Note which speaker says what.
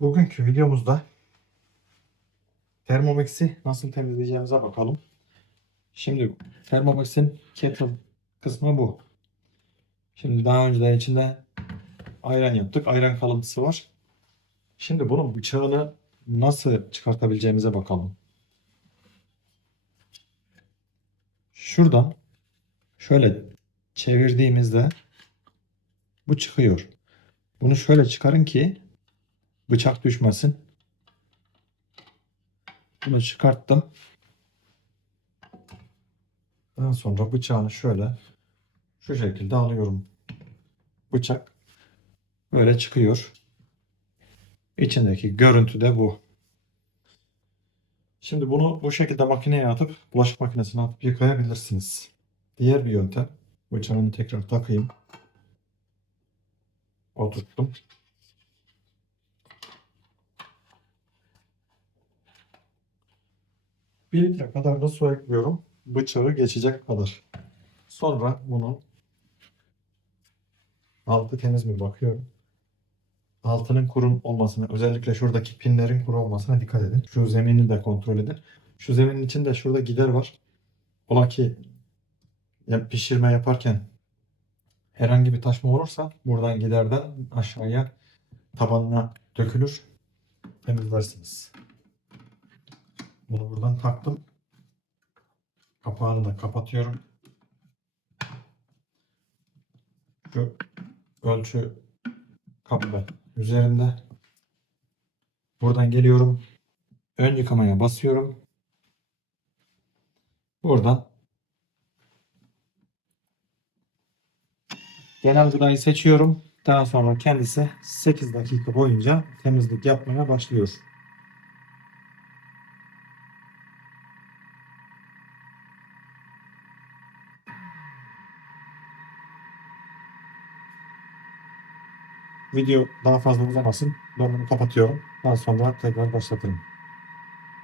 Speaker 1: Bugünkü videomuzda Thermomix'i nasıl temizleyeceğimize bakalım. Şimdi Thermomix'in kettle kısmı bu. Şimdi daha önceden içinde ayran yaptık. Ayran kalıntısı var. Şimdi bunun bıçağını nasıl çıkartabileceğimize bakalım. Şuradan şöyle çevirdiğimizde bu çıkıyor. Bunu şöyle çıkarın ki bıçak düşmesin. Bunu çıkarttım. Daha sonra bıçağını şöyle şu şekilde alıyorum. Bıçak böyle çıkıyor. İçindeki görüntü de bu. Şimdi bunu bu şekilde makineye atıp bulaşık makinesine atıp yıkayabilirsiniz. Diğer bir yöntem. Bıçağını tekrar takayım. Oturttum. Bir litre kadar da su ekliyorum. Bıçağı geçecek kadar. Sonra bunun altı temiz mi bakıyorum. Altının kuru olmasına, özellikle şuradaki pinlerin kuru olmasına dikkat edin. Şu zemini de kontrol edin. Şu zeminin içinde şurada gider var. Ola ki ya pişirme yaparken herhangi bir taşma olursa buradan giderden aşağıya tabanına dökülür. Temizlersiniz. Bunu buradan taktım. Kapağını da kapatıyorum. Şu ölçü kabı üzerinde. Buradan geliyorum. Ön yıkamaya basıyorum. Buradan genel gıdayı seçiyorum. Daha sonra kendisi 8 dakika boyunca temizlik yapmaya başlıyor. Video daha fazla uzamasın. Ben bunu kapatıyorum. Daha sonra tekrar başlatırım.